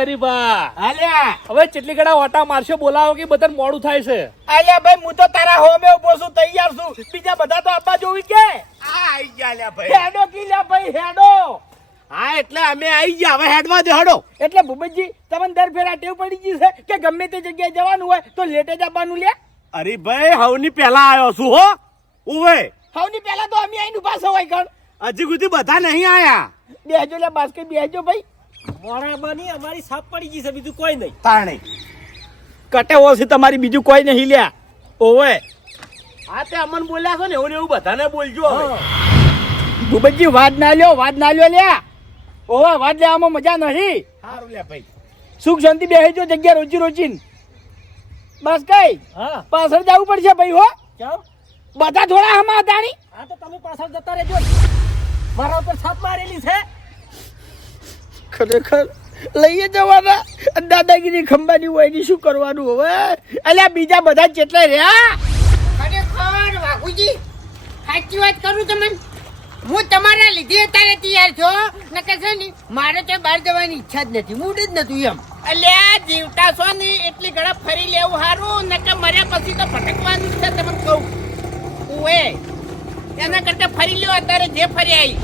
હરીભા આલ્યા હવે કેટલી ઘડા ઓટા મારશો બોલાવો કે બધાને મોડું થાય છે. આલ્યા ભાઈ હું તો તારા હોમે ઉભો છું તૈયાર છું બીજા બધા તો આપવા જોવી કે આઈ ગયા લ્યા ભાઈ હેડો કીલા ભાઈ હેડો હા એટલે અમે આઈ ગયા હવે હેડવા દે હેડો એટલે ભૂપતજી તમને દર ફેરા ટેવ પડી ગઈ છે કે ગમે તે જગ્યાએ જવાનું હોય તો લેટે જ આવવાનું લે અરે ભાઈ હવની પહેલા આવ્યો છું હો ઓવે હવની પહેલા તો અમે આઈને ઉભા છો હોય કણ હજી સુધી બધા નહીં આયા બેહજો લે બાસ્કેટ બેહજો ભાઈ મોરાબાની અમારી સાપ પડી ગઈ છે બીજું કોઈ નહીં. તાણે કટે ઓછી તમારી બીજું કોઈ નહીં લ્યા ઓવે હા તે અમન બોલ્યા છો ને એવું ને એવું બધાને બોલજો હવે ભૂપતજી વાત ના લ્યો લ્યા ઓવે વાત લેવામાં મજા નહીં સારું લ્યા ભાઈ સુખ શાંતિ બેહજો જગ્યા રોજી રોજીન બસ કઈ હા પાછળ જવું પડશે ભાઈ હો કેમ બધા થોડા હમા હતાણી હા તો તમે પાછળ જતા રહેજો. મારા ઉપર છાપ મારેલી છે. ખરેખર લઈએ જવાના દાદાગીરી ખંભાની હોય ની શું કરવાનું હવે અલ્યા બીજા બધા જેટલા રહ્યા ખરેખર વાઘુજી સાચી વાત કરું તમને હું તમારા લીધે અત્યારે તૈયાર છો નકર છે ને મારે તો બહાર જવાની ઈચ્છા જ નથી મૂડ જ નતું એમ અલ્યા જીવતા છો ને એટલી ઘણા ફરી લેવું હારું નકર મર્યા પછી તો ભટકવાનું છે તમને કહું ઓએ એના કરતા ફરી લ્યો અત્યારે જે ફરી આવી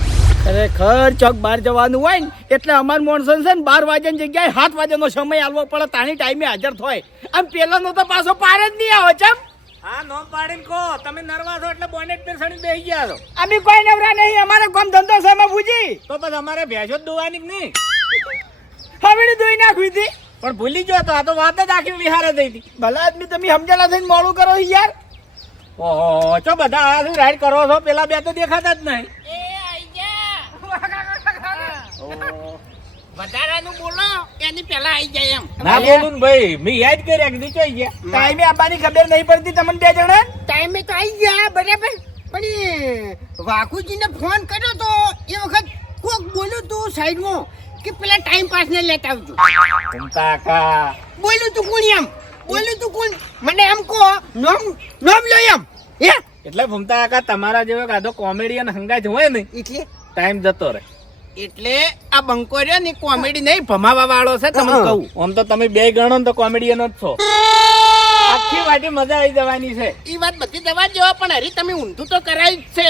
ખરેખર ચોક બહાર જવાનું હોય ને એટલે અમાર મોણસન છે ને 12 વાગ્યાની જગ્યાએ 7 વાગ્યાનો સમય આલવો પડે તાણી ટાઈમે હાજર થાય આમ પેલાનો તો પાછો પાર જ નહીં આવે ચમ હા નો પાડીને કહો તમે નરવા છો એટલે બોનેટ પર સડી બેસી ગયા છો. અમે કોઈ નવરા નહીં અમારે કોમ ધંધો છે માં ભૂજી તો પછી અમારે ભેંસો જ દોવાની જ નહીં. હવે ધોઈ નાખવી હતી પણ ભૂલી ગયો તો આ તો વાત જ આખી વિહારે થઈ હતી. ભલા આદમી તમે સમજેલા થઈને મોડું કરો યાર ઓહો ચો બધા આ શું રાઈડ કરો છો પેલા બે તો દેખાતા જ નહીં. એ આઈ જા વધારાનું બોલો એની પહેલા આઈ જાય એમ ના બોલું ને ભાઈ મેં યાદ કર્યા કે નીચે ગયા. ટાઈમે આવવાની ખબર નહીં પડતી તમને બે જણા ટાઈમે તો આઈ ગયા બરાબર પણ એ વાઘુજીને ફોન કર્યો તો એ વખત કોક બોલ્યું તું સાઈડમાં કે પેલા ટાઈમ પાસ ને લેતા આવજો કાકા બોલ્યું તું કોણ મને એમ કહો નોમ લો એમ હે એટલે ભૂમતા કાકા તમારા જેવો કાદો કોમેડિયન હંગાજ હોય ને એટલે ટાઈમ જતો રહે. એટલે આ બંકો રહ્યો ને કોમેડી નહીં ભમાવા વાળો છે તમને કહું આમ તો તમે બે ગણો ને તો કોમેડિયન જ છો. આખી વાટી મજા આવી જવાની છે. ઈ વાત બધી દવા જેવા પણ હરી તમે ઊંધું તો કરાયું જ છે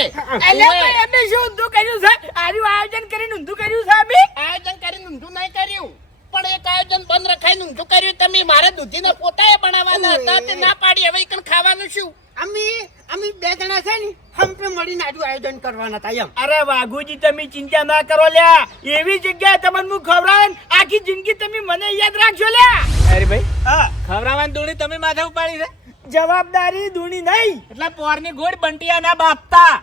અમે શું ઊંધું કર્યું છે આર્યું આયોજન કરીને ઊંધું કર્યું છે અમે આયોજન કરીને ઊંધું નહીં કર્યું પણ એક આયોજન બંધ રખાઈને ઊંધું કર્યું તમે મારે દૂધીના પોતાએ બનાવવાના હતા તે ના પાડી હવે ઈકન ખાવાનું શું અમે બે જણા છે ને હંપે મળીને આટલું આયોજન કરવાના હતા એમ અરે વાઘુજી તમે ચિંતા ના કરો લ્યા એવી જગ્યાએ તમને હું ખવડાવે આખી જિંદગી તમે મને યાદ રાખજો લ્યા અરે ભાઈ હા ખવડાવવાની દોડી તમે માથે ઉપાડી છે જવાબદારી દૂણી નહીં એટલે પોરની ગોળ બંટિયા ના બાપતા.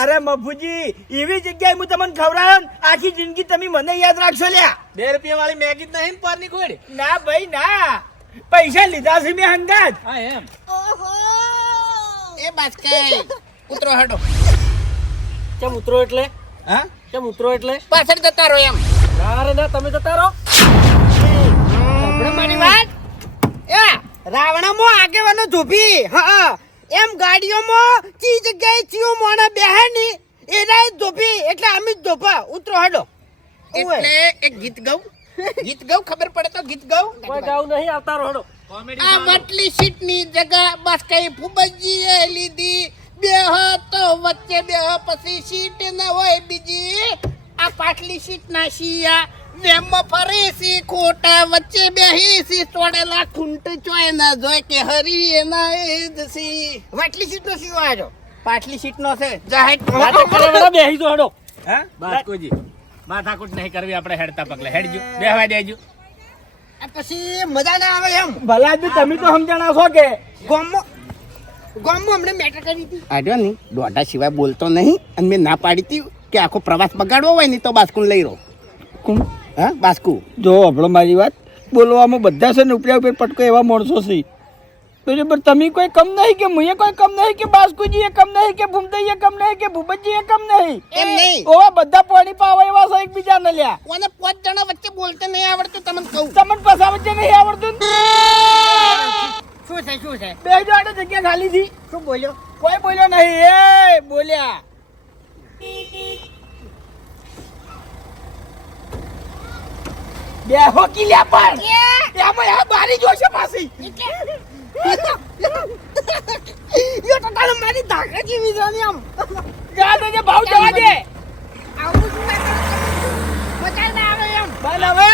અરે મફુજી એવી જગ્યાએ હું તમને ખવડાવે આખી જિંદગી તમે મને યાદ રાખશો લ્યા 2 રૂપિયા વાળી મેગી જ નહીં ને પોરની ગોળ. ના ભાઈ ના પૈસા લીધા છે મેં હંગાત હા એમ ઓહો એ બાસ્કે ઉતરો હટો કેમ ઉતરો એટલે હા કેમ ઉતરો એટલે પાછળ જતા રહો એમ અરે ના તમે જતા રહો. સાંભળો મારી વાત એ રાવણામાં આગેવાનો ધોબી હા એમ ગાડીઓમાં ચી જગ્યાએ ચીઓ મોણા બેહે ની એના ધોબી એટલે અમે જ ધોપા ઉતરો હડો એટલે એક ગીત ગાઉં ખબર પડે તો ગીત ગાઉં કોઈ ગાવ નહીં આવતા રહો. આ વટલી સીટ ની જગા બસ કઈ ફૂબજી એ લીધી બેહ તો વચ્ચે બેહ પછી સીટ ના હોય બીજી આ પાટલી સીટ ના શિયા વેમ ફરી સી ખોટા વચ્ચે બેહી સી તોડેલા ખૂંટ ચોય ના જોય કે હરી એના એ જ સી વટલી સીટ નો સીવો આવ્યો પાટલી સીટ નો છે જાહેર બેહી જો હડો. હા બાસ્કોજી માથાકૂટ નહીં કરવી આપણે હેડતા પગલે હેડજો બેહવા દેજો. આ પછી મજા ના આવે એમ ભલા બી તમે તો સમજણા છો કે ગામમાં અમને મેટર કરી હતી આડ્યો ને દોઢા સિવાય બોલતો નહીં અને મેં ના પાડી હતી કે આખો પ્રવાસ બગાડવો હોય ને તો બાસ્કુન લઈ રહો. કોણ હા બાસ્કુ જો આપણો મારી વાત બોલવામાં બધા છે ને ઉપર્યા ઉપર પટકો એવા માણસો છે બરાબર તમે કોઈ કમ નહીં કે મુએ કોઈ કમ નહીં કે બાસ્કુજી એ કમ નહીં કે ભૂમતઈ એ કમ નહીં કે ભૂપતજી એ કમ નહીં એમ નહીં ઓવા બધા પાણી પાવા એવા છે એકબીજા ને લ્યા કોને 5 જણા વચ્ચે બોલતે નહીં આવડતું તમને કહું તમને પસા વચ્ચે નહીં આવડતું શું છે બે જો આટે જગ્યા ખાલી થી શું બોલ્યો કોઈ બોલ્યો નહીં એ બોલ્યા બેહો કિલ્યા પર એ એમાં આ બારી જોશે પાછી યો તો તારે મારી ધાકા જેવી જાની આમ જા દે ભાવ જવા દે આવું શું મજા ના આવે એમ બન હવે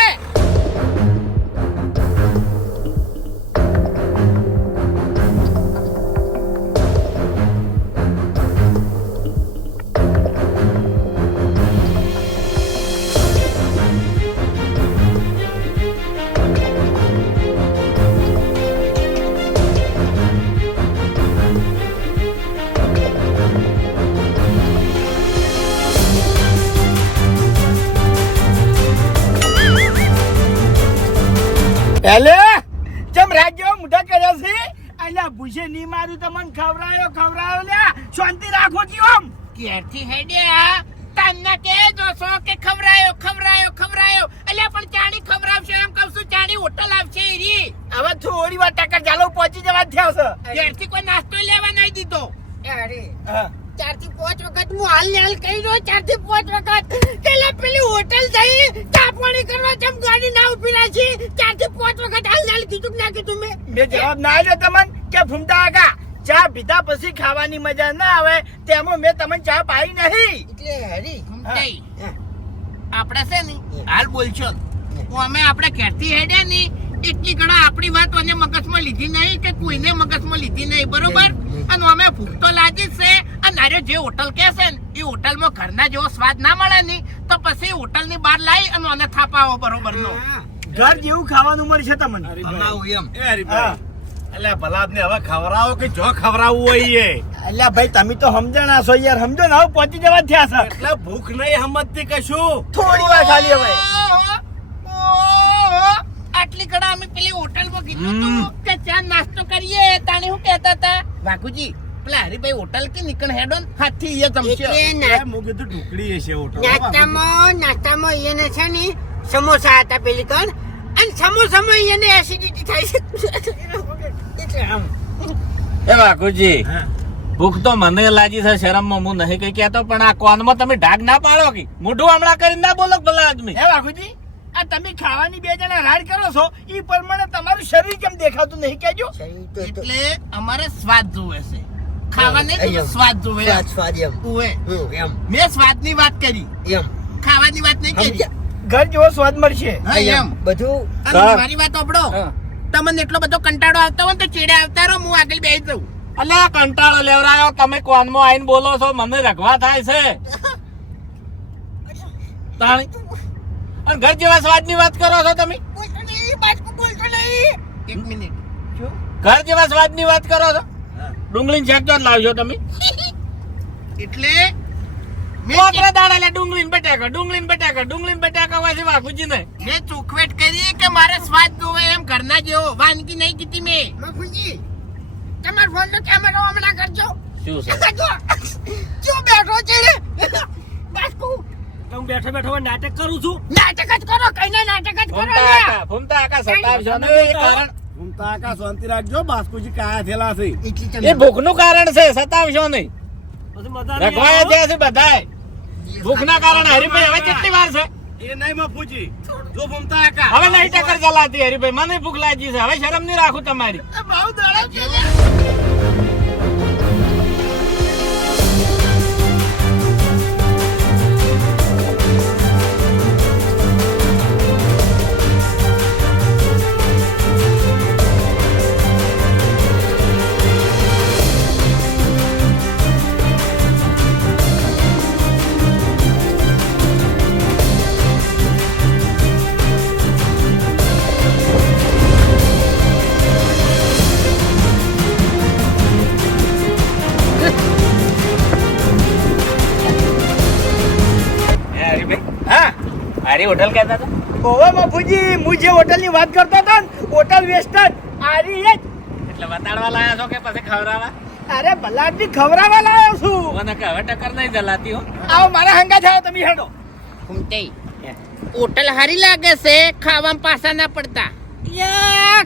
હેલે જમ રાજ્ય મુઢા કર્યા છે અલ્યા ભૂસે ની મારું તમને ખવરાયો લ્યા શાંતિ રાખો કી ઓમ ક્યારથી હેડ્યા તને કે જોશો કે ખવરાયો અલ્યા પણ ચાણી ખવરાવશે એમ કહું છું ચાણી હોટલ આવશે રી હવે થોડી વાર ટક્કર ચાલો પહોંચી જવા થયો છે ક્યારથી કોઈ નાસ્તો લેવા નહીં દીધો અરે હા 4 થી 5 વખત હું હાલ કહી રહ્યો 4 થી 5 વખત પેલા પેલી હોટલ જઈ ચા પાણી કરવા ચમ ગાડી ના ઉભી રાખી 4 થી 5 વખત હાલ કીધું કે ના કીધું મેં જવાબ ના આલ્યો તમને કે ફૂમતા આગા ચા પીધા પછી ખાવાની મજા ના આવે તેમાં મેં તમને ચા પાઈ નહીં એટલે હરી નહીં આપણે છે ને હાલ બોલશો અમે આપણે ઘેરથી હેડ્યા ની એટલી ઘણા આપણી વાત મને મગજમાં લીધી નહીં કે કોઈને મગજમાં લીધી નહીં બરોબર અને અમે ભૂખ તો લાગી છે અને આરે જે હોટલ કે છે ને એ હોટલમાં ઘરના જેવો સ્વાદ ના મળે ને તો પછી હોટલ ની બહાર લાવી અને મને થાપાવો બરોબર નો ઘર જેવું ખાવાનું મળશે તમને અમાવું એમ હા. અલ્યા ભલા ને હવે ખવરાવો કે જો ખવરાવવું હોય એ અલ્યા ભાઈ તમે તો સમજણા છો યાર સમજો ને હવે પહોંચી જવા થયા છે એટલે ભૂખ નહીં સમજતી કશું થોડી વાર ખાલી હવે આટલી ઘણા અમે પેલી હોટલમાં કીધું હતું કે ચા નાસ્તો કરીએ તાણે હું કહેતા હતા વાઘુજી પેલા હરીભાઈ હોટલ કે નીકળ હેડો ને હાથથી એ જમશે એટલે મું કીધું ઢુકડી હશે હોટલ નાસ્તામાં એને છે ને સમોસા હતા પેલી કણ અને સમોસામાં એને એસિડિટી થાય છે એટલે આમ એ વાઘુજી ભૂખ તો મને લાગી છે શરમમાં હું નહીં કઈ કહેતો પણ આ કોનમાં તમે ઢાક ના પાડો કે મોઢું હમણાં કરીને ના બોલો ભલા આદમી હે વાઘુજી આ તમે ખાવાની બે જણા રાડ કરો છો ઈ પ્રમાણે તમારું શરીર કેમ દેખાતું નહીં કેજો એટલે અમારે સ્વાદ જોવે છે ખાવા નહીં સ્વાદ જોવે સ્વાદ એમ ઓએ એમ મેં સ્વાદની વાત કરી એમ ખાવાની વાત નહીં કરી ઘર જેવો સ્વાદ મળશે હા એમ બધું અને મારી વાત સાંભળો તમને એટલો બધો કંટાળો આવતો હોય તો ચેડે આવતા રહો હું આગળ બેસી જઉં અલ્યા કંટાળો લેવરાયો તમે કોનમાં આવીને બોલો છો મને રખવા થાય છે તાણી અને ઘર જેવા સ્વાદની વાત કરો છો તમે એક મિનિટ ઘર જેવા સ્વાદની વાત કરો છો ડુંગળી શેક તો લાવજો તમે એટલે મોતરા દાડા લે ડુંગળી બટાકા વાસી વાઘુજી ને મેં ચોખવેટ કરી કે મારે સ્વાદ જોવે એમ ઘરના જેવો વાનગી નહીં કીધી મેં મફુજી તમાર ફોન નો કેમેરો હમણાં કરજો શું છે જો બેઠો છે રે બાસ્કુ હું બેઠો બેઠો નાટક કરું છું નાટક જ કરો કઈ ના નાટક જ કરો ફૂમતા આકા સતાવશો ને એ કારણ ઘૂમતા આકા શાંતિ રાખજો બાસ્કુજી કાયા થયેલા છે એટલી એ ભૂખનું કારણ છે સતાવશો નહીં રખવાયા થયા છે બધાય ભૂખના કારણે હરીભાઈ હવે કેટલી વાર છે એ નહીં મફુજી જો ઘૂમતા આકા હવે નહીં ટક્કર ચલાતી હરીભાઈ મને ભૂખ લાગી છે હવે શરમ નહીં રાખું તમારી બહુ દડા છે મારી હોટલ કહેતા હતા ઓવે મફુજી હું જે હોટલ ની વાત કરતો હતો ને હોટલ વેસ્ટર્ન આરી જ એટલે બતાડવા લાયા છો કે પછી ખવડાવવા અરે ભલાજી ખવરાવા લાવ્યો છું મને કે હવે ટક્કર નહીં ચલાતી હો આવો મારા હંગા જાઓ તમે હેડો હોટલ હારી લાગે છે ખાવામાં પાછા ના પડતા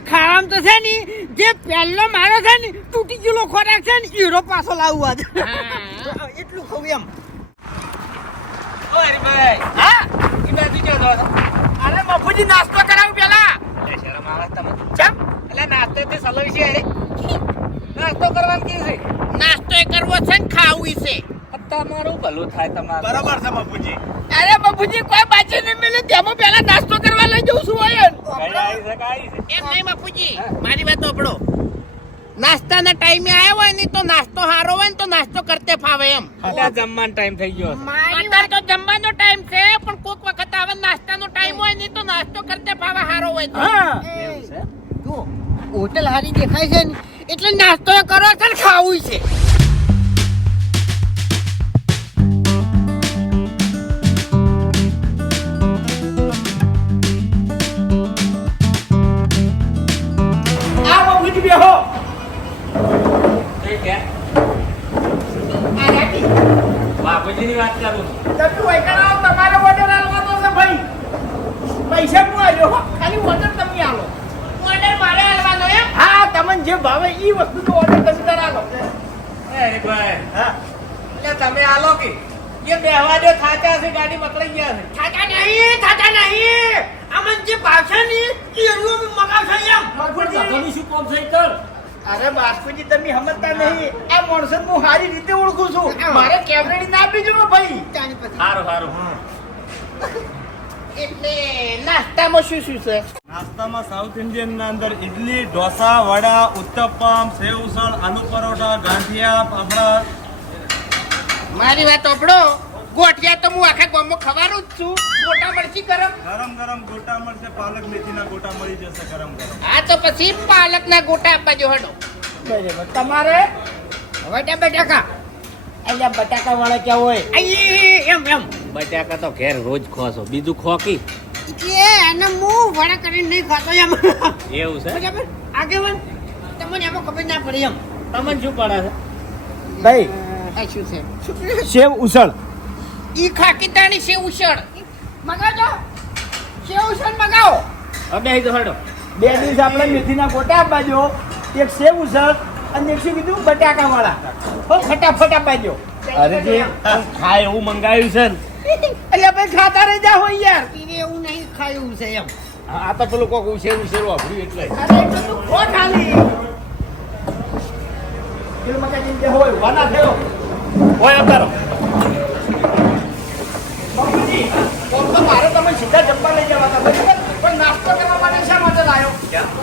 ખાવામ તો છે ને જે પહેલો મારો છે ને તૂટી ગયેલો ખોરાક છે ને હીરો પાછો લાવવા એટલું ખાવું એમ ઓ હરીભાઈ હા ઈ બાજુ જો અરે મફુજી બાપુજી નાસ્તો કરાવું પેલા. શરમ આવે તમે ચમ એટલે નાસ્તો તે સલવી છે નાસ્તો કરવાનું કે છે નાસ્તો એ કરવો છે ને ખાવું છે તમારું ભલું થાય તમારું બરાબર છે બાપુજી. અરે બાપુજી કોઈ બાચી નહીં મિલે તેમાં પહેલા નાસ્તો કરવા લઈ જઉં છું હોય એમ નહીં બાપુજી મારી વાત સાંભળો નાસ્તાના ટાઈમે આવ્યો હોય ને તો નાસ્તો સારો હોય ને તો નાસ્તો કરતે ફાવે એમ જમવાનો ટાઈમ થઈ ગયો અત્યારે તો જમવાનો ટાઈમ છે પણ કોઈક વખત આવે નાસ્તાનો ટાઈમ હોય ને તો નાસ્તો કરતે ફાવે સારો હોય તો હા જો હોટલ હારી દેખાય છે ને એટલે નાસ્તો એ કરો છે ને ખાવું છે. આ બાપુજી બેહો. બાપુજી ની વાત કરું તમે વૈકણ આવો, તમારે ઓર્ડર આલવાનો છે ભાઈ. પૈસા હું આલ્યો હો, ખાલી ઓર્ડર તમે આલો. ઓર્ડર મારે આલવાનો એમ હા તમને જે ભાવે ઈ વસ્તુનો ઓર્ડર તમે તાર આલો. ભાઈ હા એટલે તમે આલો કે એ બેહવા દો થાચા છે ગાડી પકડાઈ ગયા છે થાતા નહીં આમાં જે ભાષા ની એ રૂમ મગાવશે એમ. બાપુજી શું કોમ છે કર અરે બાપુજી તમે સમજતા નહીં. આ માણસો હું સારી રીતે ઓળખું છું. મારે કેબરેડી ના આપી જો ભાઈ. ચાની પછી સારું સારું એટલે નાસ્તામાં શું શું છે નાસ્તામાં સાઉથ ઇન્ડિયન ના અંદર ઇડલી, ઢોસા, વડા, ઉત્તપમ, સેવ ઉસળ, આલુ પરોઠા, ગાંઠિયા, પાપડા. મારી વાત સાંભળો ગોઠિયા તો હું આખા ગામમાં ખવાનું જ છું ગોટા મરચી ગરમ ગરમ ગરમ ગોટા મળશે, પાલક મેથીના ગોટા મળી જશે ગરમ ગરમ. હા તો પછી પાલકના ગોટા આપવા જો હડો બરાબર. તમારે હવે બટાકા અહીંયા બટાકા વાળા ક્યાં હોય? એમ બટાકા તો ઘેર રોજ ખોશો બીજું ખોકી એટલે એને હું વડા કરીને નહીં ખાતો એમ. એવું છે બરાબર આગેવાન તમને એમાં ખબર ના પડી એમ. તમને શું પડે છે ભાઈ આ શું છે સેવ ઉસળ. ઈ ખાકી તાણી છે ઉસળ મગાવજો સેવ છે મગાવો. હવે તો હડો બે દિવસ આપણે મેથીના ગોટા આપવા દો, એક સેવ ઉસળ અને એક શું કીધું બટાકા વાળા. હો ફટાફટ આપવા દો. અરે જે ખાય એવું મંગાવ્યું છે ને. એટલે ભાઈ ખાતા રહી જા હોય યાર. એને એવું નહીં ખાયું છે એમ. આ તો પેલું કોક ઉછેરું વાપર્યું એટલે અરે એટલે તું ખો ખાલી. પેલું મગાજી જે હોય વાના થયો હોય અતારો બાપુજી, કોક તો મારે તમે સીધા જમવા લઈ જવાના બરાબર? પણ નાસ્તો કરવા માટે શા માટે લાયો?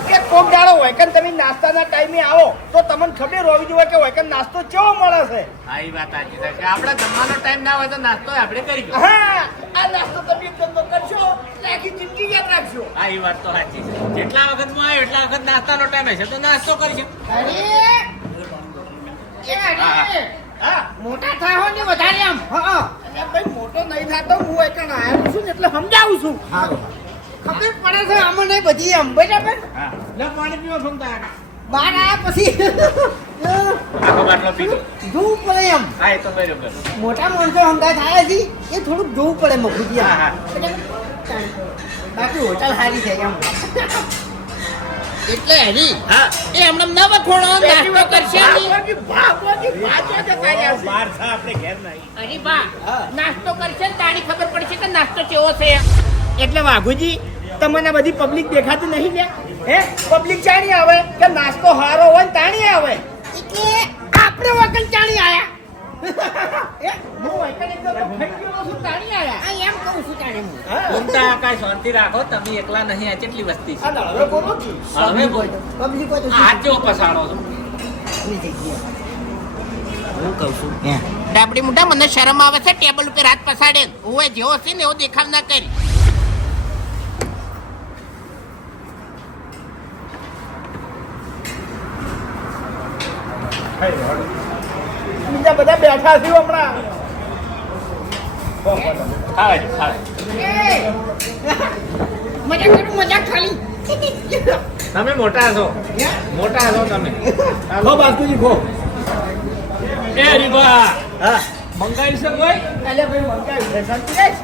કે કોક દાડો હોય કે તમે નાસ્તાના ટાઈમે આવો તો તમને ખબર હોવી જોઈએ કે હોય કે નાસ્તો કેવો મળે છે. હા એ વાત સાચી છે કે આપણે જમવાનો ટાઈમ ના હોય તો નાસ્તો આપણે કરી દો હા, આ નાસ્તો તમે ધંધો કરશો એટલે આખી જિંદગી યાદ રાખશો. હા એ વાત તો સાચી છે જેટલા વખત માં આવ્યો એટલા વખત નાસ્તાનો ટાઈમ હશે તો નાસ્તો કરશે અરે હા, મોટા થાય ને વધારે એમ. હા એટલે ભાઈ મોટો નહીં થતો હું એક આયા છું ને એટલે સમજાવું છું. ખબર પડે છે આમાં નહીં બધી એમ બરાબર. લે પાણી પીવા ફંગતા બહાર આવ્યા પછી આખો બાટલો પીધો જોવું પડે એમ. હા એ તો બરોબર મોટા માણસો હંગા થાય છે એ થોડુંક જોવું પડે મફુજી એમ. હા, બાકી હોટલ સારી છે એમ. એટલે હરી હા, એ હમણાં ન વખોડો નાસ્તો કરશે નહીં. બાપુજી, જતા રહ્યા છે. બહાર છે આપણે ઘેર નહીં. અરે બા નાસ્તો કરશે ને તાણી ખબર પડશે કે નાસ્તો કેવો છે એટલે વાઘુજી તમને બધી પબ્લિક દેખાતી નહીં લે? હે પબ્લિક ચાણી આવે કે નાસ્તો હારો હોય ને તાણી આવે. એટલે આપણે વગર ચાણી આયા. હે, હું વૈકણ એકદમ થઈ ગયો છું, તાણી આયા. આ એમ કહું છું ચાણી હું. હા, ચિંતા કાંઈ શાંતિ રાખો તમે એકલા નહીં આ કેટલી વસ્તી છે આ દાડો બોલો કી. હવે બોલ. પબ્લિક હોય તો આ જેવો પસાડો છો શું જગ્યા. હું કહું છું ડાબડી મુઢા મને શરમ આવે છે ટેબલ ઉપર હાથ પસાડે ઓય જેવો છે ને એવો દેખાવ ના કરી બીજા બધા બેઠા છે હમણાં. ખાવા દો ખાવા મજાક કરું મજાક ખાલી. તમે મોટા છો મોટા છો તમે ખો બાસ્કુજી ખો. એ રીબા હા, મંગાવી છે કોઈ એટલે ભાઈ મંગાવ્યું છે, શાંતિ રાખ.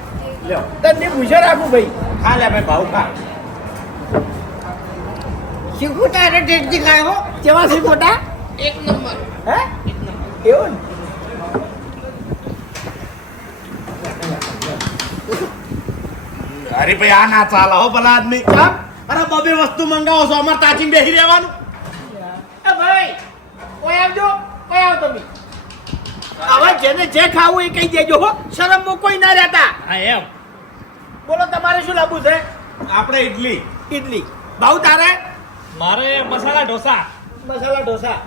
લ્યો તને પૂછે રાખું ભાઈ. ખા લે ભાઈ ભાવ ખા. શીખું તારે ડેટ દેખાય હો. કેવા છે મોટા? એક નંબર હે એવું ને? અરે ભાઈ આ ના ચાલે હો ભલા આદમી. અરે બબે વસ્તુ મંગાવો છો અમારે તાચીને બેસી રહેવાનું. એ ભાઈ કોઈ આવજો, કોઈ આવ તમે. હવે જેને જે ખાવું એ કહી દેજો હો, શરમ કોઈ ના રહેતા. હા એમ બોલો તમારે શું લાવવું છે? આપણે ઈડલી. ઈડલી ભાવ તારે? મારે મસાલા ઢોસા. મસાલા ઢોસા.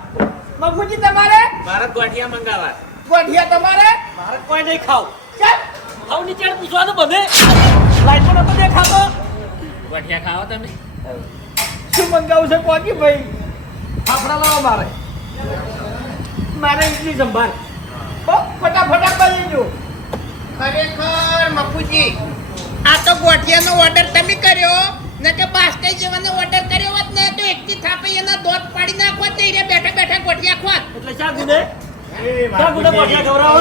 મગુજી તમારે? ભારત ગોઠિયા મંગાવા. ગોઠિયા તમારે? મારે કોઈ નહીં ખાવ. ચાલ ખાવ નીચે પૂછવાનું બધે લાઈટમાં નતો દેખાતો. ગોઠિયા ખાવા તમે? શું મંગાવું છે કોકી ભાઈ? ફાફડા લાવો મારે. મારે ઈડલી સંભાર. બહુ ફટાફટ બની જો. ખરેખર મફુજી, આ તો ગોઠિયાનો ઓર્ડર તમે કર્યો ને કે બાસ્કઈ જેવાનો ઓર્ડર કર્યો હોત ને તો એકથી થાપે એના દોત પાડી નાખોત ને એને બેઠા બેઠા ગોઠિયા ખોત. એટલે ચા ગુને ગોઠિયા ખવડાવો.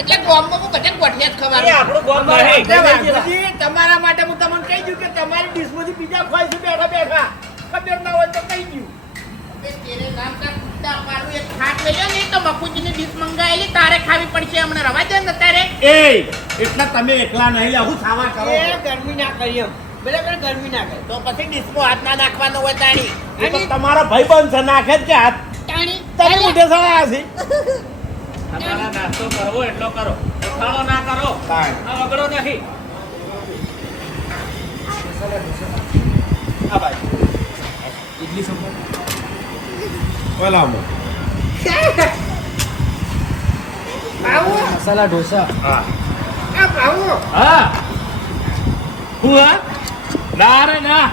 એટલે ગામમાં હું બધા ગોઠિયા જ એ ખવાનું. આપણું ગોમ અરે નહીં. વાઘુજી, તમારા માટે હું તમને કહી દઉં કે તમારી ડીશમાંથી બીજા ખવાય છે બેઠા બેઠા. ખબર ના હોય તો કહી દઉં. તેરે નામ કા કુત્તા પાડું એક ખાટ લઈ ને તો મફુજીની ડીશ મંગાવેલી તારે ખાવી પડશે હમણાં રવા દે ને તારે. એ એટલા તમે એકલા નહીં લે, હું ખાવા કરો. એ ગરમી ના કરી એમ બરાબર, ગરમી ના કરી તો પછી ડીશમાં હાથ ના નાખવાનો હોય તાણી. એ તો તમારા ભાઈબંધ છે, નાખે જ કે હાથ. તાણી તમે ઉઠે સળાયા છે. તમારા નાસ્તો કરવો એટલો કરો, ઉઠાડો ના કરો. આ વગડો નહીં. આ ભાઈ ઈડલી સંભાર બોલાવો. મસાલા ઢોસા. હા આ ભાવો હા હું હા ના રે ના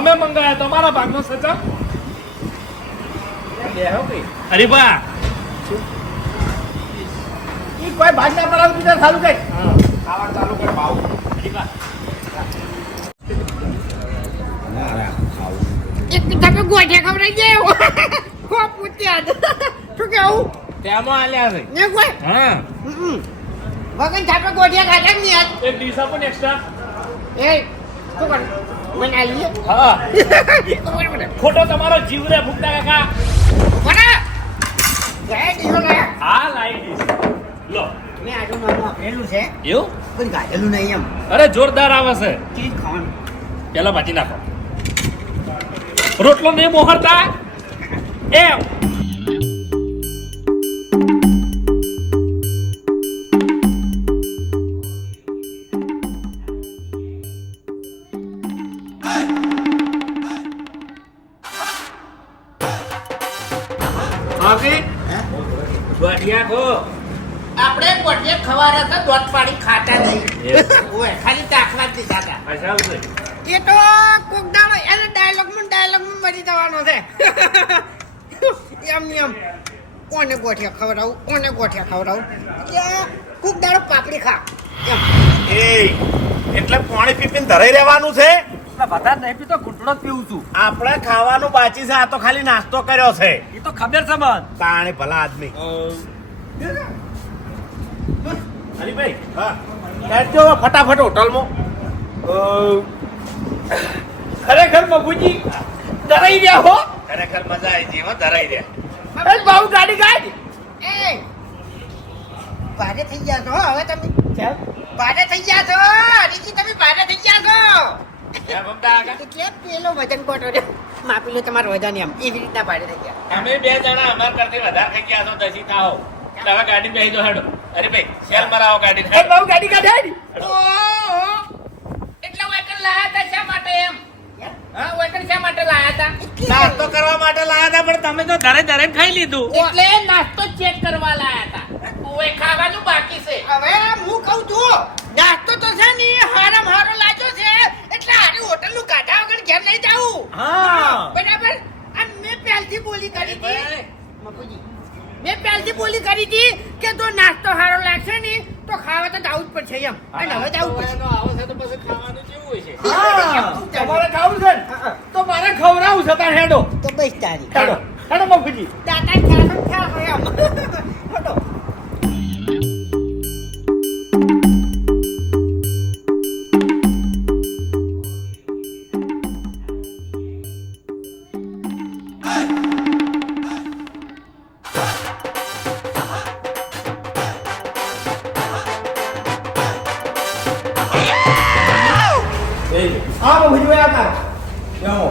અમે મંગાયા તમારા ભાગનો સચા. બેહો ભાઈ. અરે બા ઈ કોઈ ભાગ ના પડાવ તું ચાલુ કર. ખાવા ચાલુ કર ભાવ. એક તમે ગોઠિયા ખવડાવી દેવો. હો પૂછ્યા જ. શું કેવું? તેમાં આલ્યા છે. ને કોઈ હા વગન થાપે ગોઠિયા ખાધા જ નહીં આજ. એક ડીશ આપો ને એક્સ્ટ્રા. એ શું કરું? મને આલીએ. હા બોલે ખોટો તમારો જીવ રે ભૂખતા કાકા. જય દીવો લાયા. આ લાઈ ડીશ લો. મેં આજુ નાનું આપેલું છે એવું પણ ગાધેલું નહીં એમ. અરે જોરદાર આવે છે. ચીજ ખાવાનું. પેલા ભાજી નાખો. રોટલો નહીં મોહરતા એમ. ગોઠિયા ખો. આપણે ગોઠિયા ખવાના હતા દોત પાડી ખાતા નહીં. ઓય ખાલી દાખલા જ દીધા હતા. એ તો કોક દાડો એને ડાયલોગમાં મરી જવાનો છે. એમ એમ કોને ગોઠિયા ખવડાવું, કોને ગોઠિયા ખવડાવું. કોક દાડો પાપડી ખા એમ. એ એટલે પાણી પીપીને ધરાઈ રહેવાનું છે. વધારે નહીં પીતો ઘૂંટડો જ પીવું છું. આપણે ખાવાનું બાકી છે, આ તો ખાલી નાસ્તો કર્યો છે. એ તો ખબર છે મન. તાણે ભલા આદમી. હરીભાઈ હા બેઠજો ફટાફટ હોટલમાં. ખરેખર મગુજી ધરાઈ રહ્યા હો. ખરેખર મજા આવી ગઈ હો, ધરાઈ દે. એ બાબુ ગાડી કાઢ. એ ભારે થઈ ગયા છો હો હવે તમે. ચાલ. ભારે થઈ ગયા છો હરીજી, તમે ભારે થઈ ગયા છો. ક્યાં ભમતા આગળ? એટલે પેલો વજન કોટો રે માપી લો તમારું વજન એમ એવી રીતના ભારે થઈ ગયા. અમે બે જણા અમાર કરતી વધારે થઈ ગયા છો, દસી થાઓ. એટલે હવે ગાડી બેસી દો હેડો. અરે ભાઈ સેલ મરાવો ગાડી. એ બાબુ ગાડી કાઢ. ઓહો એટલે વેકન લાયા હતા શા માટે એમ? હા વેકન શા માટે લાયા હતા? નાસ્તો કરવા માટે લાયા હતા પણ તમે તો ધરે ધરે ખાઈ લીધું. એટલે નાસ્તો ચેક કરવા લાયા હતા. ઓય ખાવાનું બાકી છે. હવે હું કહું છું નાસ્તો તો છે ને હારામ હારો લાગ્યો છે એટલે હારી હોટલ નું કાઢા વગર ઘેર લઈ જાવું. હા બરાબર. અને મેં પહેલથી બોલી કરી હતી ભાઈ, મફુજી, મેં પહેલથી બોલી કરી હતી કે જો નાસ્તો હારો લાગશે ને તો ખાવા તો જાવું જ પડશે એમ. અને હવે જાવું પડશે. એનો આવો છે તો પછી ખાવાનું કેવું હોય છે? તમારે ખાવું છે ને? તો મારે ખવડાવું છે તાર હેડો. તો બસ તારી હેડો હેડો મફુજી. દાદા ખ્યાલ એમ. હેડો. હા બાબુજી ભાઈ આકાર જાઓ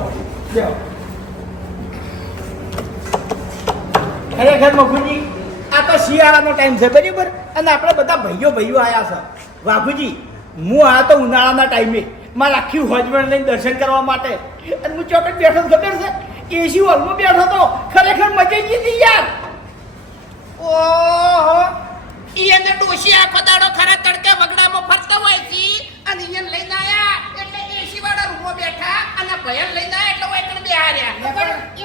ખરેખર મફુજી આ તો શિયાળાનો ટાઈમ છે બરાબર અને આપણે બધા ભાઈઓ આયા છે વાઘુજી હું આ તો ઉનાળાના ટાઈમે મારા આખી હોજવણ લઈને દર્શન કરવા માટે અને હું ચોકટ બેઠો ખબર છે એસી હોલમાં બેઠો તો ખરેખર મજા આવી હતી યાર ઓહો ઈ એને ડોશી આખો દાડો ખરા તડકે વગડામાં ફરતો હોય છે અને ઈયન લઈને આયા એટલે એસી વાળા રૂમમાં બેઠા અને ભયન લઈને આયા એટલે ઓયકણ બેહાર્યા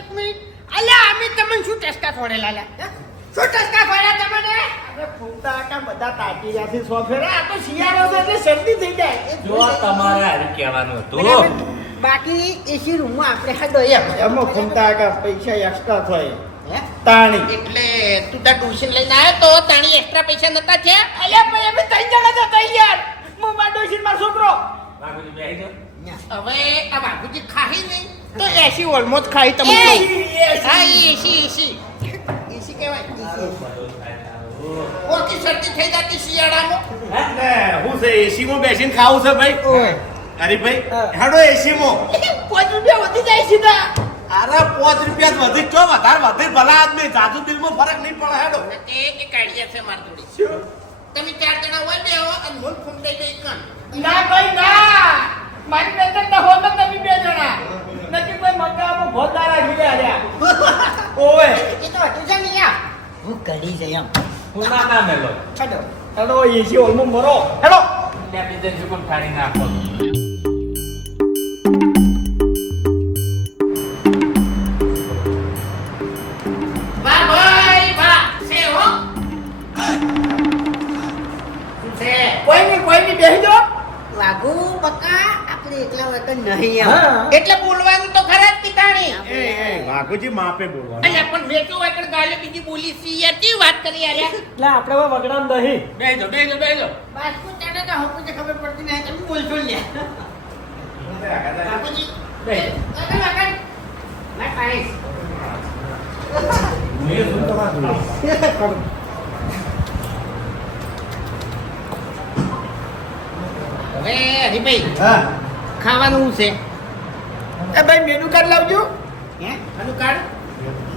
એક મિનિટ અલ્યા અમે તમને શું ટેસ્કા છોડેલા લ્યા શું ટેસ્કા છોડ્યા તમને અરે ફૂટા કા બધા તાકી જાથી સોફેરા આ તો શિયાળો છે એટલે શરદી થઈ જાય જો તમારે હારી કહેવાનું હતું બાકી એસી રૂમમાં આપણે હાડો એમ એમાં ફૂટા કા પૈસા એક્સ્ટ્રા થાય હે તાણી એટલે તું તાર ટ્યુશન લઈને આવ્યો તો તાણી એક્સ્ટ્રા પૈસા નતા છે અલ્યા ભાઈ અમે 3 જણા હતા યાર હું મારો ડોશી મારો છોકરો બાપુજી બેહી જાઓ. હવે આ બાપુજી ખાહી નહીં તો એસી ઓલમોસ્ટ ખાઈ તમે હા એસી કહેવાય ઓકી શરદી થઈ જતી શિયાળામાં ને હું છે એસી માં બેસીને ખાવું છે ભાઈ અરે ભાઈ હેડો એસી માં 5 રૂપિયા વધી જાય સીધા અરે 5 રૂપિયા વધી ચો વધારે વધી ભલા આદમી જાજુ દિલમાં ફરક નહીં પડે હેડો એક કાઢીએ છે મારી જોડી તમે 4 જણા હોય બે હો અને મૂળ ફૂમ દઈ દઈ કાન ના ભાઈ ના મારી નજર ના હો તો તમે 2 જણા નથી કોઈ મંગામાં ભોદારા ગીયા રહ્યા ઓય એ તો હતું છે ને યાર હું કરી જઈ એમ હું ના મેલો છોડો હેડો એસી હોલમાં મરો હેડો ને બીજે જુકમ ઠાડી નાખો વાહ ભાઈ વાહ છે હો છે કોઈ નહીં બેસી જાઓ વાઘુ બકા આપણે એકલા વગર નહીં એમ હા એટલે બોલવાનું તો ખરા જ પિતાણી વાઘુજી માપે બોલવાનું અલ્યા પણ મેં તો એકડ ગાલે બીજી બોલી સી યાર કી વાત કરી યાર એટલે આપણે વગડામ નહીં બેહી જાઓ. બાસ્કુ ચાટે તો હકું ખબર પડતી નહીં તમે બોલશો લે બાપુજી આગળ આગળ મેં પાઈશ હવે હરીભાઈ હા ખાવાનું છે એ ભાઈ મેનુ કાર્ડ લાવજો હે આનું કાર્ડ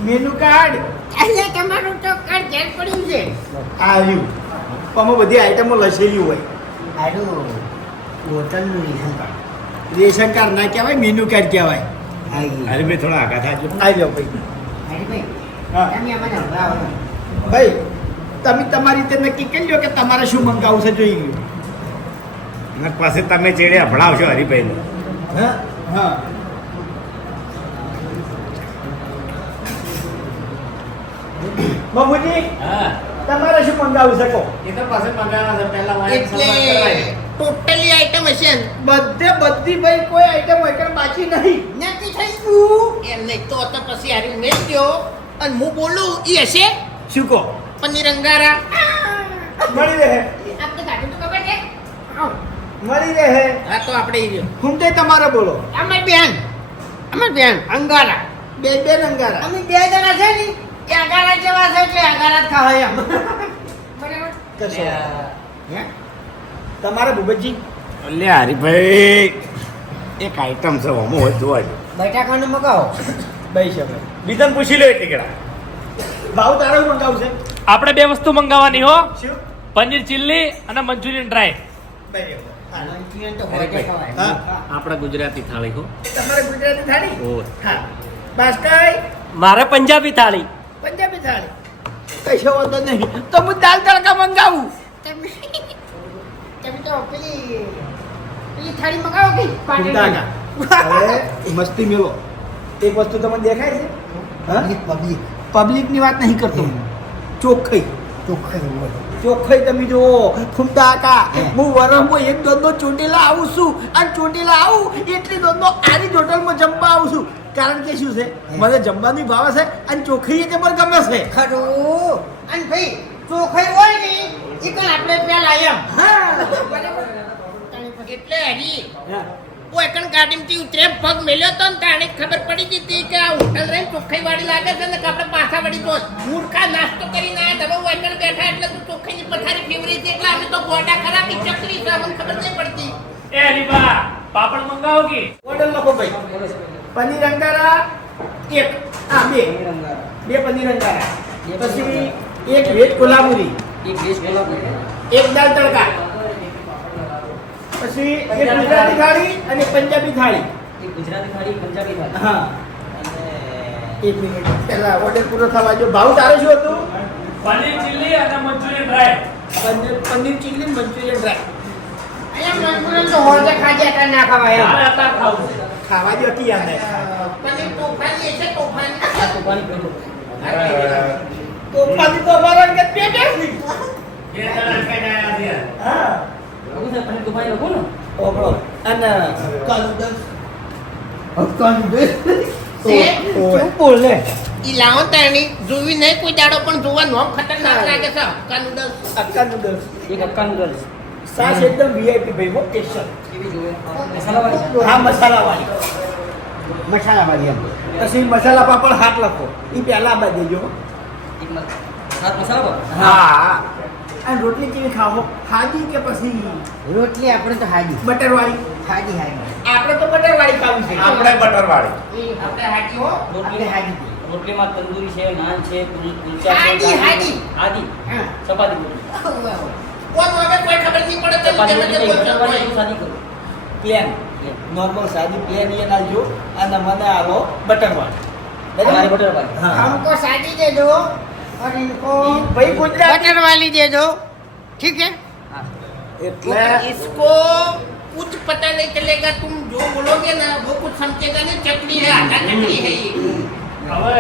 મેનુ કાર્ડ અહીંયા તમારું તો કાર્ડ ઘેર પડ્યું છે આવ્યું આમાં બધી આઈટમો લખેલી હોય આડું હોટલનું રેશન કાર્ડ રેશન કાર્ડ ના કહેવાય મેનુ કાર્ડ કહેવાય આવી અરે ભાઈ થોડા આગા થાજો આવી જાઓ ભાઈ હરીભાઈ હા તમે અમને હંભળાવો ભાઈ તમે તમારી રીતે નક્કી કરી લો કે તમારે શું મંગાવવું છે જોઈ ગયું અને પછી તમે ચેડે હભળાવશો હરીભાઈ હા હા બાબુજી હા તમારે શું મંગાવી શકો એ તો પાસે મંગાવવાના છે પહેલા વાયર એટલે સંવાદ કરવાની. ટોટલી આઈટમ હશે ને બધી ભાઈ કોઈ આઈટમ બાકી નહીં નથી થઈ ગયું એમ નહીં તો પછી હારી મેલ ગયો અને હું બોલું ઈ હશે શું કહો પનીર અંગારા મળી રહે આપણે ગાડી તો ખબર છે આવ મળી રહે હા તો આપણે ઈ રહ્યો હું તે તમારે બોલો અમાર બેન અંગારા બે અંગારા અમે 2 જણા છે ને એ અંગારા જેવા છે એટલે અંગારા જ ખાવાય એમ બરાબર કશો હે તમારે ભૂપતજી એટલે હરીભાઈ એક આઈટમ છે હમો હોય જોવા જો બટાકાનું મગાવો ભાઈ છે ભાઈ બીજાને પૂછી લો એટલી કેડા ભાવ તારો શું મંગાવશે આપણે 2 વસ્તુ મંગાવવાની હો શું પનીર ચીલ્લી અને મંચુરિયન ડ્રાય ભાઈ મંચુરિયન તો હોય જ ખવાય હા આપણા ગુજરાતી થાળી હો તમારે ગુજરાતી થાળી ઓહ. હા બસ કઈ મારે પંજાબી થાળી પંજાબી થાળી કશો વાંધો નહીં તો હું દાલ તડકા મંગાવું તમે તો પેલી થાળી મગાવો કે કુંડાના. હવે મસ્તી મેલો એક વસ્તુ તમને દેખાય છે હા પબ્લિક ની વાત નહીં કરતો હું ચોખ્ખાઈ ચોખ્ખાઈ તમે જો ફૂમતા કાકા હું વરસમાં એક દોડનો ચોટીલા આવું છું અને ચોટીલા આવું એટલી દોડનો આરી હોટલમાં જમવા આવું છું કારણ કે શું છે મને જમવાની ભાવે છે અને ચોખ્ખાઈ એ જબર ગમે છે ખરું અને ભાઈ ચોખાઈ હોય ને એ પણ આપણે પેલા એમ હા એટલે હરી ઓ એકણ ગાડીમાંથી ઉતરે પગ મેલ્યો તો ને તાણે ખબર પડી ગઈ હતી કે આ હોટલ રહીને ચોખ્ખાઈ વાળી લાગે છે ને કે આપણે પાછા વળી તો મૂર્ખા નાસ્તો કરીને આયા તમે એકણ બેઠા એટલે તું ચોખ્ખાઈની પથારી ફેવરી હતી એટલે અમે તો ગોડા ખરા કે ચકરી છે અમને ખબર નહીં પડતી એ હરીબા પાપડ મંગાવો કે ઓર્ડર લખો ભાઈ. પનીર અંગારા એક. બે પનીર અંગારા. પછી એક વેજ કોલ્હાપુરી. એક દાલ તડકા. પછી એક ગુજરાતી થાળી અને પંજાબી થાળી. હા. એક મિનિટ પહેલા ઓર્ડર પૂરો થવા જો. ભાવ તારો શું હતું? પનીર ચીલ્લી અને Manchurian dry. Paneer chilli Manchurian dry. અહીંયા મંચુરિયન તો હોજે ખાજે હતા ના ખવાય એમ. મારે અત્યારે ખાવું છે. ખાવા જો કી આને. પનીર તોફાની છે તોફાની તોફાની તો અમારા અંગત બે બેસી. બે જણા ખાઈને આયા છે. હા. ઓબળો. અને કાનુડસ. કાનુડસ. શું બોલે? ઈ લાવો તાણી જોવી નહીં કોઈ દાડો પણ જોવા નોમ ખતરનાક લાગે છે કાનુડસ. સાસ એકદમ VIP ભાઈ હો સ્પેશિયલ. હા મસાલાવાળી. મસાલાવાળી એમ. પછી મસાલા પાપડ હાથ લખો. ઈ પહેલા આપી દેજો. હા. અને રોટલી કેવી ખાવો? ખાધી કે પછી રોટલી આપણે તો હાજી બટર વાળી? હાજી હાજી આપણે તો બટર વાળી ખાવી છે. આપણે બટર વાળી. આપણે હાજી હો આપણે હાજી રોટલીમાં તંદૂરી છે, નાન છે, કુલચા છે, હાજી, હાજી. આદિ હા ચપાતી બોલી કોણ હવે કોઈ ખબર નહીં પડે તો ચપાતી ગમે તે બોલી બોલશો ચપાતી કોઈ. હું સાદી કરું પ્લેન નોર્મલ સાદી પ્લેન એ નાખજો અને મને આલો બટર વાળી. તમારી બટર વાળી હા. हमको शादी दे दो और इनको ભાઈ ગુજરાતી बटर वाली दे दो ठीक है એટલે इसको कुछ पता नहीं चलेगा तुम जो बोलोगे ना वो कुछ समझेगा नहीं चटनी है आटा चटनी है ये હવે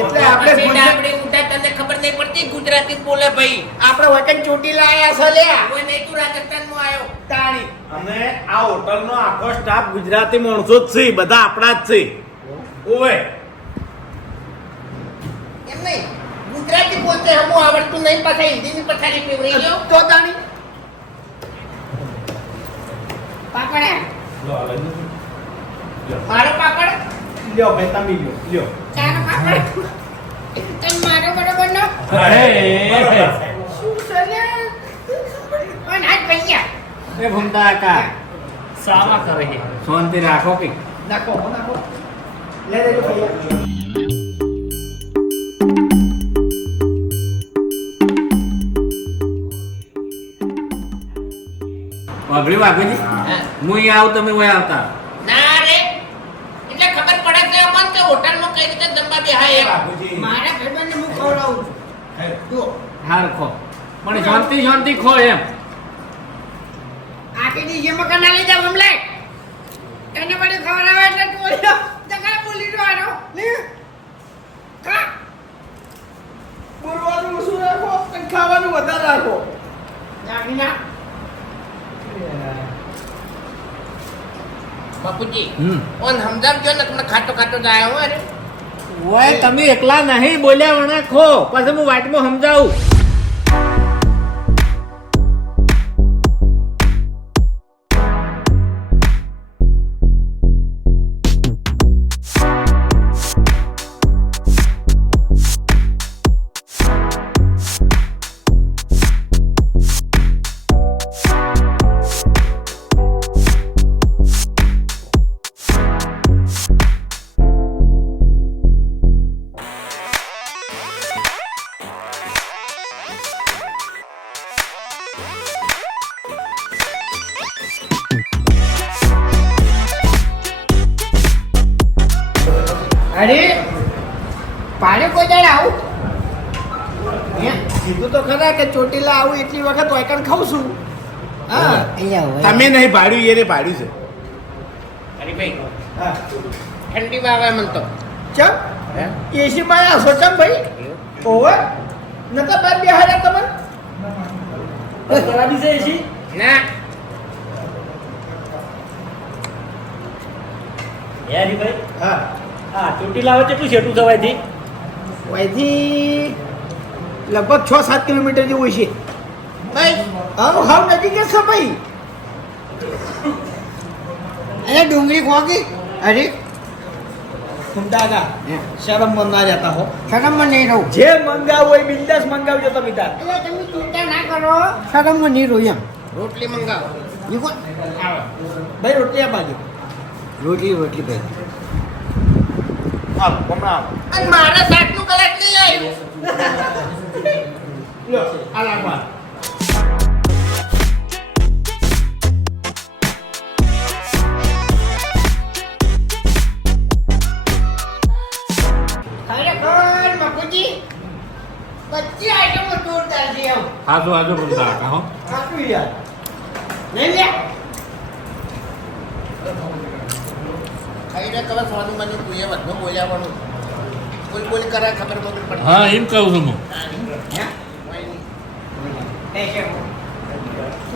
એટલે આપણે પછી ગુજરાત- આપણે ઊંધા તને ખબર નહીં પડતી ગુજરાતી જ બોલે ભાઈ આપણે વતન ચોટીલા આયા છે લ્યા. કોઈ નહીં તું રાજસ્થાનમાં આવ્યો તાણી. અને આ હોટલનો આખો સ્ટાફ ગુજરાતી માણસો જ છે, બધા આપણા જ છે. ઓવે એમ નહીં ગુજરાતી બોલતે હમું આવડતું નહીં પાછા હિન્દીની પથારી ફેવરી ગયો તો તાણી पापड़ है મારો પાપડ લ્યો ભાઈ તમે લ્યો चार पापड़ तुम मारो बरोबर नो और आज भैया એ ભૂમતા કા સામા કરે છે. શાંતિ રાખો કે નાખો નાખો લે લેજો ભૈયા. વાઘડી વાઘડી હું અહીંયા આવું તમે ઓય આવતા ના રે એટલે ખબર પડે છે અમન કે હોટલમાં કઈ રીતે જમવા બેહાય એમ मारा भाईबंध ने मुंह खवડાવું જો હાર ખો પણ શાંતિ શાંતિ ખો એમ આખી દી જેમ કના લઈ જાવ ગમલે એને બડી ખવડાવે એટલે તું બોલ્યો જગા બોલી રો આનો ને કા બોલવાનું ઓછું રાખો અને ખાવાનું વધારે રાખો. જામીના બાપુજી ઓન સમજાવજો ને તમને ખાટો ખાટો જાય હું અરે ઓય તમે એકલા નહીં બોલ્યા વણા ખો પછી હું વાટમાં સમજાવું અરે પાડે કોઈ દાડે આવું કીધું તો ખરા કે ચોટીલા આવું એટલી વખત વાયકણ ખાઉં છું. હા અહીંયા હોય તમે નહીં ભાડ્યું એને ભાડ્યું છે. અરે ભાઈ હા ઠંડીમાં આવે મન તો ચમ એસી માં આસો ચમ ભાઈ ઓવે નતા બાર બે હાજર તમે કરાવી છે એસી ના યારી ભાઈ હા હા ચોટીલા આવે કેટલું છેટું થવાયથી અહીંથી લગભગ 6-7 કિલોમીટર જેવું છે. ભાઈ હા હાવ નજીક જ છે ભાઈ. અરે ડુંગળી ખોગી અરે દાદા શરમ મન ના જતા હો. શરમમાં નહીં રહું જે મંગાવું હોય બિંદાસ મંગાવજો તમે તાર. એટલે તમે ચિંતા ના કરો શરમમાં નહીં રહું એમ રોટલી મંગાવો ઈ કોણ? ભાઈ રોટલી આ બાજુ રોટલી ભાઈ આવો હમણાં આવો અને મારા શાકનું કલર નહીં આવ્યું. લ્યો આ લાગવા ખરેખર મકુજી બધી આઈટમો જોરદાર છે એમ. હાજો હાજો બોલતા હતા હો કાકુ યાર નહીં લે ખાઈને તમે સ્વાદુ મને તું એ વધુ બોલ્યા પણ બોલ કરે ખબર વગર પડે. હા એમ કહું છું હું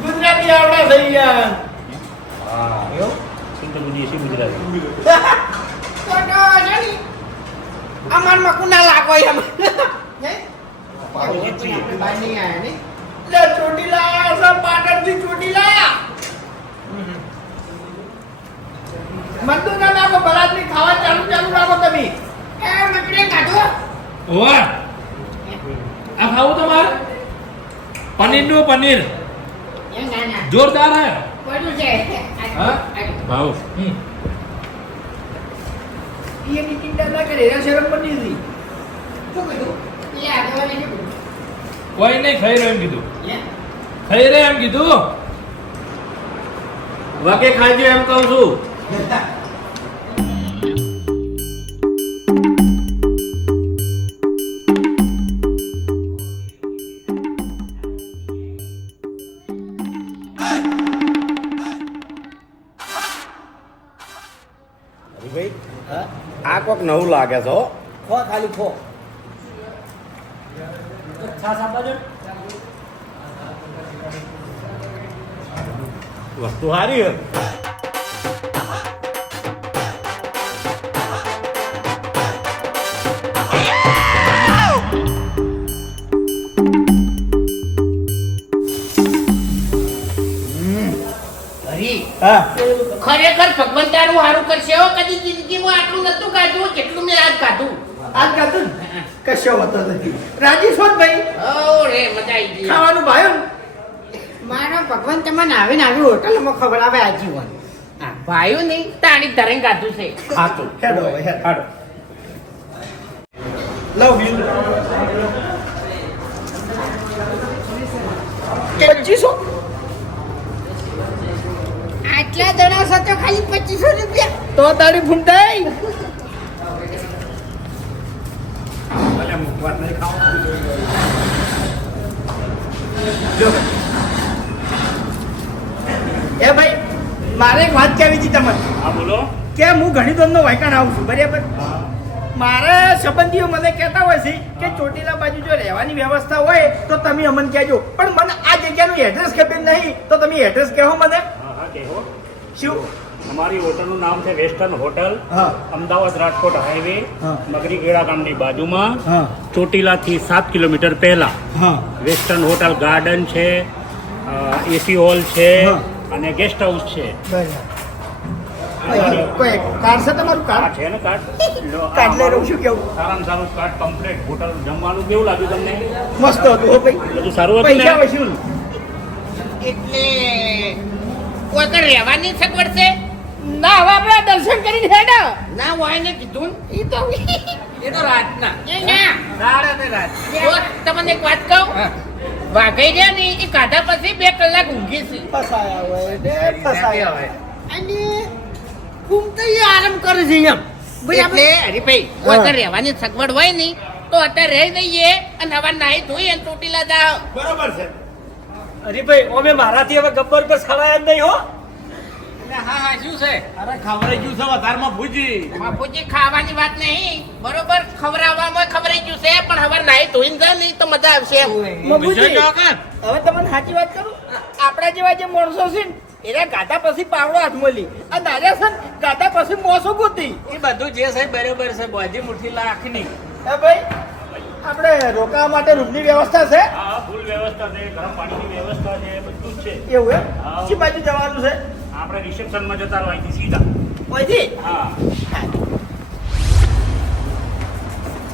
ગુજરાતી આવડા થઈ ગયા તો છે ને, અમાર મકુ ના લાગો એમ નહીં? આપણે બહાર નહીં આયા નહીં? લે ચોટીલા આયા છે પાટણથી ચોટીલા મંદુ ના નાખો બરાતની ખાવા ચાલુ રાખો તમે એ મકડી કાઢો. ઓવા આ ખાવું તમારે પનીરનું પનીર એ ના ના જોરદાર હે પડ્યું છે. હા ભાવ એની ચિંતા ના કરે એના શરમ બની હતી શું કીધું? એ આગળવાને શું કીધું? કોઈ નહીં ખાઈ રહ્યો એમ કીધું હે? ખાઈ રહ્યો એમ કીધું વાકે ખાજો એમ કહું છું ભાઈ આ કોક નવું લાગે છે હો ખો ખાલી ખો છાસ આપવા જો. વસ્તુ સારી હે હરી, હા ખરેખર ભગવાન તારું સારું કરશે હો. કદી જિંદગીમાં આટલું નતું ખાધું જેટલું મેં આજ ખાધું. આજ કાતું કશો હોતો નથી રાજી છો જ ભાઈ ઓ રે મજા આવી ગઈ. ખાવાનું ભાઈ મારો ભગવાન તમને આવીને આવી હોટલમાં ખવડાવે આજીવન હા, ભાઈઓ નહીં તાણી તરંગ ખાધું છે. હાચું હેડો હવે હેડો લવ યુ 2500 આટલા જણા સાથે ખાલી 2500 રૂપિયા તો તારી ફૂમતાઈ એ ભાઈ મારે એક વાત કહેવી હતી તમને હા બોલો કે હું ઘણી દોરનો વાયકાણ આવું છું બરાબર મારા સંબંધીઓ મને કહેતા હોય છે કે ચોટીલા બાજુ જો રહેવાની વ્યવસ્થા હોય તો તમે અમને કહેજો પણ મને આ જગ્યાનું એડ્રેસ ખબર નહીં તો તમે એડ્રેસ કહો મને હા કહેવો શું અમારી હોટલનું નામ છે વેસ્ટર્ન હોટલ હા અમદાવાદ રાજકોટ હાઈવે હા. મગરીગેડા ગામની બાજુમાં હા ચોટીલાથી 7 કિલોમીટર પહેલા હા વેસ્ટર્ન હોટલ ગાર્ડન છે એસી હોલ છે હા. અને ગેસ્ટ હાઉસ છે બરાબર કોઈ કાર્ડ છે તમારું આ કાર્ડ છે ને કાર્ડ કાર્ડ લઈ રહું છું કેવું સારામાં સારું કાર્ડ કમ્પ્લીટ હોટલ જમવાનું કેવું લાગ્યું તમને મસ્ત હતું હો ભાઈ બધું સારું હતું પૈસા ને હોય શું એટલે કોઈ કઈ રહેવાની સગવડ છે? ના હવે આપણે દર્શન કરીને હેડો ના હોય ને કીધું ને. એ તો એ તો રાતના. એ ના દાડા ને રાત. તો તમને એક વાત કહું વાઘઈ રહ્યા ને એ કાઢા પછી 2 કલાક ઊંઘી છે. ફસાયા હોય ને ફસાયા હોય અને ઘૂમતો ઈ આરામ કરે છે એમ એટલે હરીભાઈ કોઈ કઈ રહેવાની સગવડ હોય ને તો અત્યારે રહી દઈએ અને હવે નાહી ધોઈ અને ચોટીલા જાઓ. બરોબર છે અરે ભાઈ ઓમે મારાથી હવે ગબ્બર પર છળાયા જ નહીં હો. હા હા શું છે? અરે ખવડાઈ ગયું છે વધારમાં ભૂજી બાપુજી ખાવાની વાત નહીં બરોબર ખવડાવવામાં ખવડાઈ ગયું છે પણ હવે નાહી ધોઈને જાય ને તો મજા આવશે એમ. મબુજી, હવે તમને સાચી વાત કરું આપણા જેવા જે માણસો છે ને એના ગાધા પછી પાવડો હાથમાં લી આ દાદા છે ને ગાધા પછી મોસો ગોતી એ બધું જે છે બરોબર છે બોજી મુઠ્ઠી લાખની. એ ભાઈ આપણે રોકાવા માટે રૂમની વ્યવસ્થા છે હા ફૂલ વ્યવસ્થા છે ગરમ પાણીની વ્યવસ્થા છે બધું જ છે એવું એમ હા. શી બાજુ જવાનું છે આપણે રિસેપ્શનમાં જતા રહો અહીંથી સીધા ઓયથી હા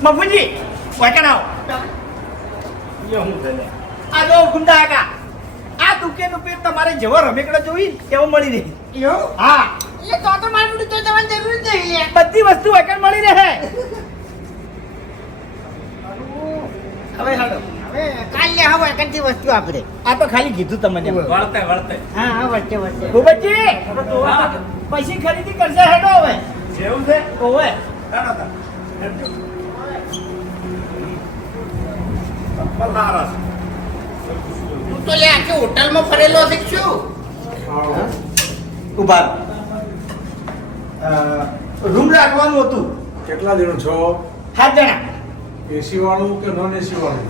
મફુજી વાયકણ આવો એ હું છે લે. આ જો ગુંડા આગા આ દુકેનો તો પેટ તમારે જેવો રમેકડા જોઈ એવો મળી રહે. એવું? હા, એટલે તો મારે બધું તો જવાની જરૂર જ નહીં યાર. બધી વસ્તુ એકણ મળી રહે. હવે હાલો, હવે કાલ લે હવે કંઈ વસ્તુ આપણે. આ તો ખાલી કીધું તમને. વળતે વળતે હા હા વચ્ચે વચ્ચે. ભૂપતજી, પછી ખરીદી કરશે હેડો હવે. જેવું છે ઓવે. તું તો લે આખી હોટલમાં ફરેલો છે શું? ઉભા રહો. રૂમ રાખવાનું હતું. કેટલા દિનો છો 7 જણા. એસી વાળું કે નોન એસી વાળું?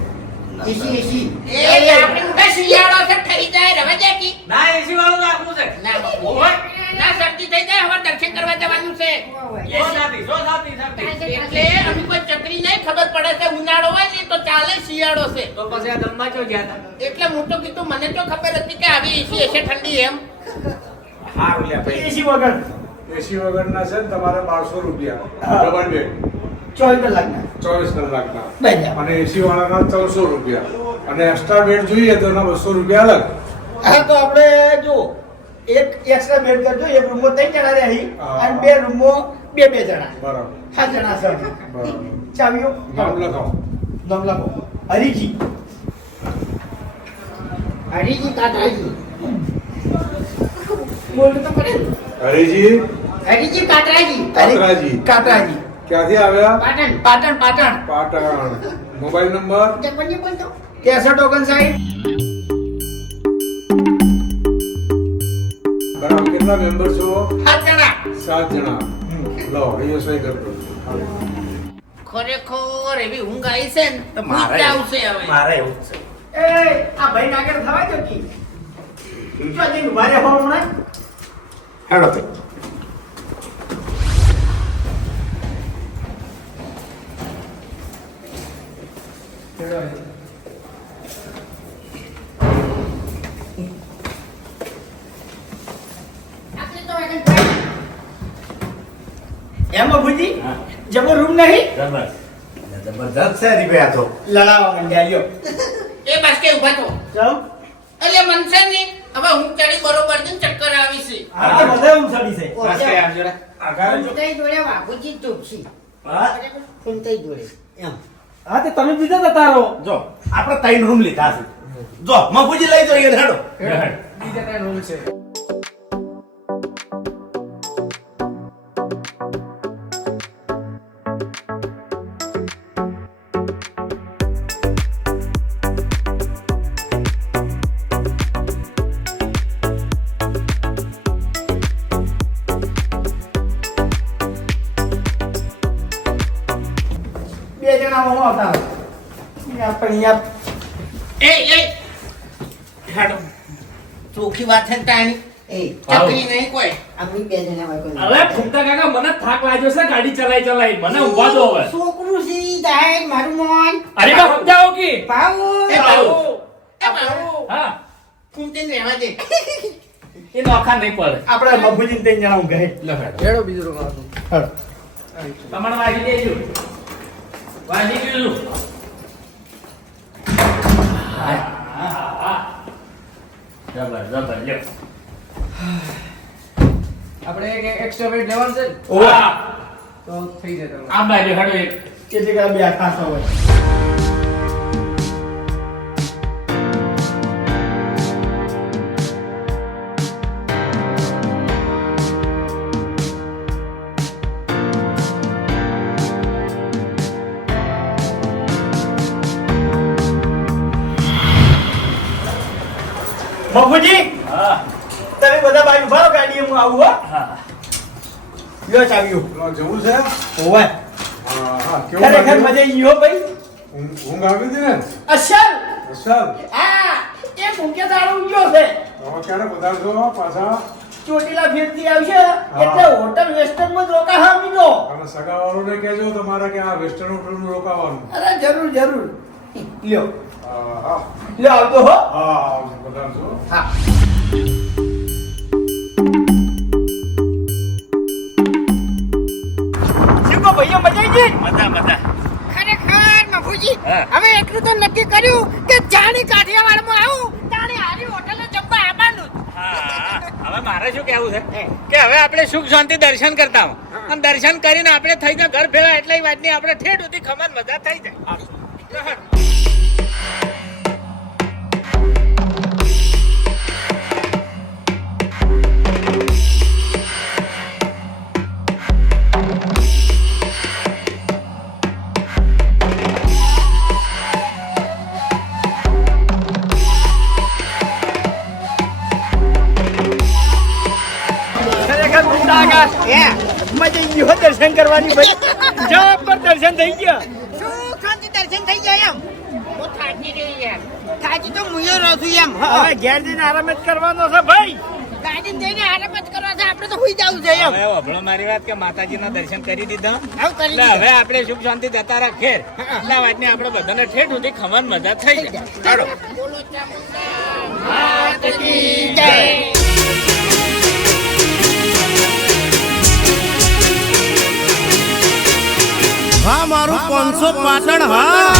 એસી એસી. એ આપણે મોટા શિયાળો છે ઠરી જાય રવા જાય કી. ના એસી વાળું રાખવું છે ના ઓય, ના શરતી થઈ જાય હવે દર્શન કરવા જવાનું છે. સો સાથી એટલે અમે કોઈ ચકરી નહીં ખબર પડે છે ઉનાળો હોય ને તો ચાલે શિયાળો છે. તો પછી આ દમમાં ચો ગયા હતા એટલે હું તો કીધું મને તો ખબર હતી કે આવી એસી હશે ઠંડી એમ. હારું લ્યા ભાઈ. એસી વગર એસી વગરના છે ને તમારે 1200 રૂપિયા હા. ડબલ બેડ 24 કલાકના. 24 કલાકના. બેજા. અને એસી વાળાના 1400 રૂપિયા અને એક્સ્ટ્રા બેડ જોઈએ તો એના 200 રૂપિયા અલગ. હા તો આપણે જો એક એક્સ્ટ્રા બેડ કરજો. એક રૂમમાં 3 જણા રહી હા. અને 2 રૂમમાં 2 જણા. બરાબર 7 જણા છે. બરાબર. ચાવીઓ નામ લખાવો. નામ લખો. હરીજી. હરીજી કાતરાજી. બોલવું તો પડે. હરીજી હરીજી કાતરાજી. કાતરાજી. કાતરાજી. ક્યાંથી આવ્યા? પાટણ. પાટણ પાટણ. પાટણ. Mobile number? તે કોને બોલતો? 6359. બરાબર. કેટલા મેમ્બર છો? 7 જણા. 7 જણા. લો અહીંયા સહી કરતો. ખરેખર એવી ઊંઘ આવી છે ને તો મારે મજા આવશે હવે. મારે એવું જ છે. એ આ ભાઈ નાગર થવા દો કી. ઈચો જઈને ઉભા રહે હો હમણાં. હેડો તે. આપણે તો આગળ ભાઈ. એમ અભુજી જબો રૂમ નહીં જબરદસ્ત છે હરીભાઈ આ તો. લડાવા માંડ્યા લ્યો. એ બસ કે ઊભા થો. જાઓ. એટલે મનસે ની હવે હું ચડી બરોબર છે ને ચક્કર આવી છે. આ તો બધા ઊંઘ ચડી છે. બસ કઈ આવજો રે ફૂમતાઈ જોડે વાઘુજી ચોકસી. હા ફૂમતાઈ જોડે. એમ. હા તે તમે બીજા જતા રહો. જો આપણે 3 રૂમ લીધા છે. જો મફુજી લઈ જઈએ હેડો. બીજા કઈ રૂમ છે બે જણા હું આવતા રહો. આપણે અહીંયા એ હેડો ચોખ્ખી વાત છે ને તાણી. એ ચકરી નહીં કોઈ. અમે બે જણા હોય કોઈ. હવે ફૂમતા કાકા મને થાક લાગ્યો છે ગાડી ચલાઈ મને ઊભા દો હવે છોકરું સી જાય મારું મોન. અરે બા સમજાવો કે ભાવ. એ બાબુ એ બાબુ હા કુંતીને રહેવા દે. એ નોખા નહીં પડે આપણે મફુજીને 3 જણા ઊંઘે. હેડો. તમારે વાગી દેજો વાગી ગયું જબર લ્યો આપણે એક એક્સ્ટ્રા બેડ લેવાનું છે ને? ઓવા. તો થઈ જાય તમારે. આ બાજુ હેડો એક કે જગ્યા બે ખાસ હોય. મફુજી હા તમે બધા બાજુ ઉભા રહો, ગાડીએ હું આવું હો. હા લ્યો ચાવીઓ. લો, જવું છે? ઓવે. હા હા. કેવું ખરેખર લાગ્યું? મજા આવી ગયો ભાઈ. ઊંઘ આવી હતી ને? અસલ. અસલ. હા એ ભૂખ્યા દારૂ ગયો છે. હવે ક્યારે પધારશો પાછા? ચોટીલા ફેરથી આવશે એટલે હોટલ વેસ્ટર્ન માં જ રોકા હા મીનો. અને સગાવાળોને કહેજો તમારે કે આ વેસ્ટર્ન હોટલનું રોકાવાનું. અરે જરૂર જરૂર. લ્યો હા હા. લ્યો આવતો હો. હા આવજો, પધારજો. હા. શું કહો ભાઈઓ, મજા આવી ગઈ? મજા ખરેખર મફુજી હવે એટલું તો નક્કી કર્યું કે જાણી કાઠિયાવાડમાં આવું તાણી હારી હોટલે જમવા આવા મારે શું કહેવું છે કે હવે આપણે સુખ શાંતિ દર્શન કરતા હો અને દર્શન કરીને આપણે થઈ જાય ઘર ફેરા એટલી વાતની આપણે ઠેઠ સુધી ખમણ મજા થઈ જાય. ખરેખર મુદ્દા આગળ મજા ઈ ગયો દર્શન કરવાની ભાઈ જબર દર્શન થઈ ગયા. શું શાંતિ દર્શન થઈ જાય એમ હું થાકી ગઈ યાર. થાકી તો મુયો રહું છું એમ હવે ઘેર જઈને આરામ જ કરવાનો છે ભાઈ. ગાડીને જઈને આરામ જ કરવા છે આપણે તો સુઈ જવું છે એમ હવે અભળો મારી વાત કે માતાજીના દર્શન કરી દીધા આવું કરી એટલે હવે આપણે સુખ શાંતિ જતા રાખ ઘેર એટલે આ વાતની આપણે બધાને ઠેઠ સુધી ખમણ મજા થઈ જાય. ચાલો. બોલો ચામુંડા માત કી જય. હા મારું 500 પાટણ હા.